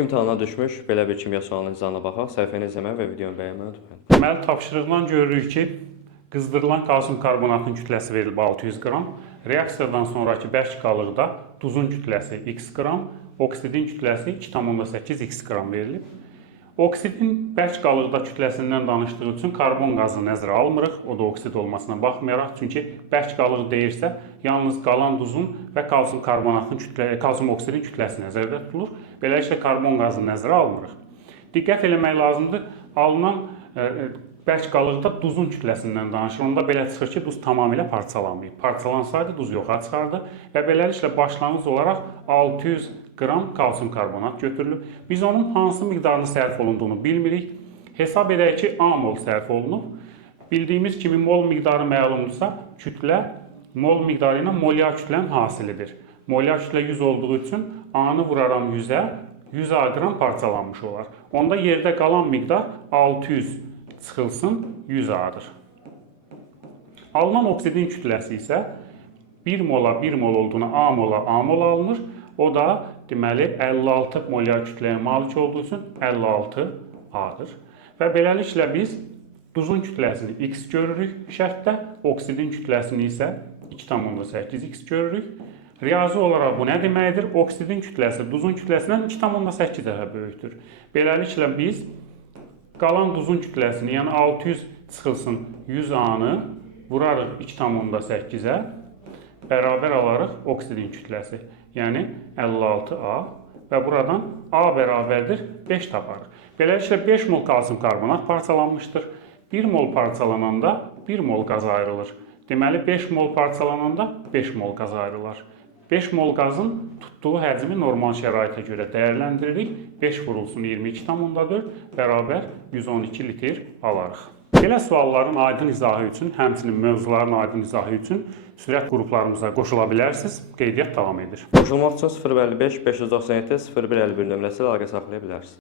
Matematik imtahanına düşmüş belə bir kimya sualının izahına baxaq. Səhifəni izləməyi və videonu bəyənməyi unutmayın. Deməli, tapşırıqdan görürük ki, qızdırılan kalsium karbonatın kütləsi verilib 600 qram. Reaksiyadan sonraki bərk qalıqda duzun kütləsi x qram, oksidin kütləsi 2,8 x qram verilib. Oksidin bərk qalıqda kütləsindən danışdığı üçün karbon qazını nəzərə almırıq. O da oksid olmasına baxmayaraq. Çünki bərk qalıq deyirsə, yalnız qalan duzun və kalsium karbonatın kalsium oksidin kütləsi nəzərdə tutulur. Beləliklə karbon qazını nəzərə almırıq. Diqqət eləmək lazımdır. Alınan bərk qalıqda duzun kütləsindən danışır. Onda belə çıxır ki, duz tamamilə parçalanmayıb. Parçalansaydı duz yoxa çıxardı və beləliklə başlanğıc olaraq 600 qram kalsium karbonat götürülüb. Biz onun hansı miqdarını sərf olunduğunu bilmirik. Hesab edək ki, A mol sərf olunub. Bildiyimiz kimi mol miqdarı məlumdursa, kütlə mol miqdarı ilə molyar kütlənin hasilidir. Molyar kütlə 100 olduğu üçün A-nı vuraram 100-ə, 100 A qram parçalanmış olar. Onda yerdə qalan miqdar 600 çıxılsın 100 A-dır. Alınan oksidin kütləsi isə 1 mola 1 mol olduğuna A mola A mol alınır. O da deməli 56 molyar kütləyə malik olduğu üçün 56 A-dır. Və beləliklə biz duzun kütləsini x görürük şərtdə, oksidin kütləsini isə 2,8 x görürük. Riyazi olaraq bu nə deməkdir? Oksidin kütləsi duzun kütləsindən 2,8 dəfə böyükdür. Beləliklə biz qalan duzun kütləsini, yəni 600 çıxılsın 100 A-nı vurarıq 2,8-ə, bərabər alarıq oksidin kütləsi, yəni 56 A və buradan A bərabərdir 5 taparıq. Beləliklə 5 mol kalsium karbonat parçalanmışdır. 1 mol parçalananda 1 mol qaz ayrılır. Deməli 5 mol parçalananda 5 mol qaz ayrılar. 5 mol qazın tutduğu həcmi normal şəraitə görə dəyərləndiririk. 5 vurulsun 22,4 bərabər 112 litr alarıq. Belə sualların aydın izahı üçün, həmçinin mövzuların aydın izahı üçün sürət qruplarımıza qoşula bilərsiniz. Qeydiyyat davam edir. Qoşulmaq üçün 055 597 0151 nömrəsi ilə əlaqə saxlaya bilərsiniz.